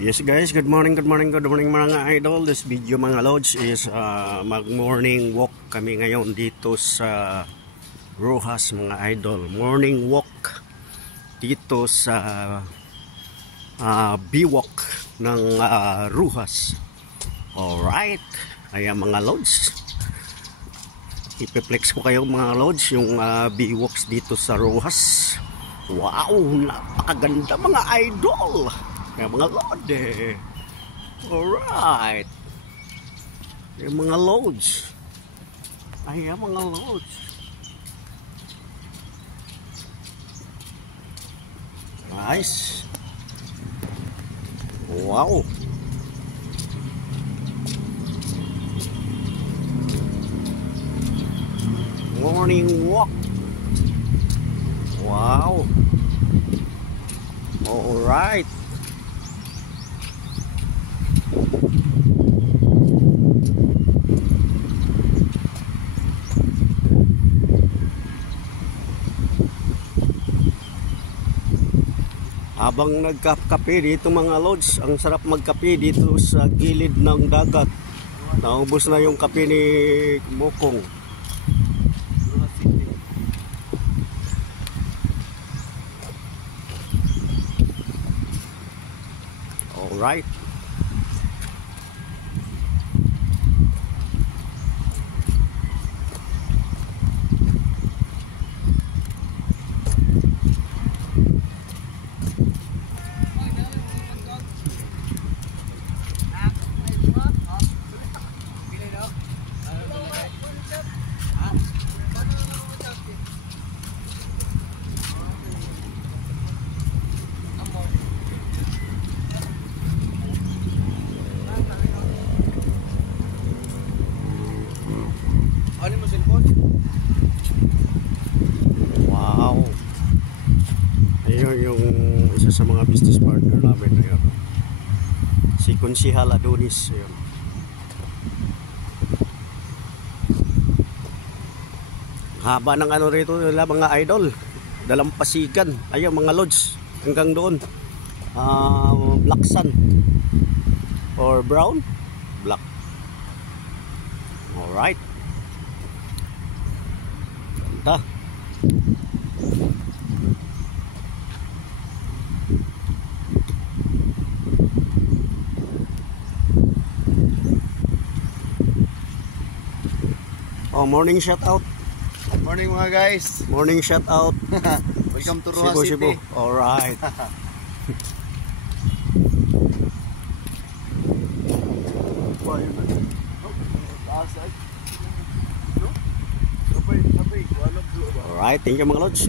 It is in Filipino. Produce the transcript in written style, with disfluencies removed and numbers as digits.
Yes guys, good morning mga idol. This video mga lods is mag morning walk kami ngayon dito sa Rojas mga idol. Morning walk dito sa Biwak ng Rojas. Alright, ayan mga lods. Ipiplex ko kayo mga lods yung Biwaks dito sa Rojas. Wow, napakaganda mga idol. Yung mga lode. Alright. Yung mga loads. Ay, yung mga loads. Nice. Wow. Morning walk. Wow. Alright. Habang nagkape dito mga lods, ang sarap magkape dito sa gilid ng dagat. Naubos na yung kape ni Mokong. Alright. Wow. Ayun yung isa sa mga business partner namin. Ayun. Si Konsihal Adonis. Ayun. Haba ng ano rito nila mga idol. Dalampasigan. Ayun mga lods. Hanggang doon. Black sand. Or brown? Black. Alright. Ganda. Oh, morning shout out. Morning mga guys. Morning shout out. Welcome to Rojas City. All right. All right, thank you mga lods.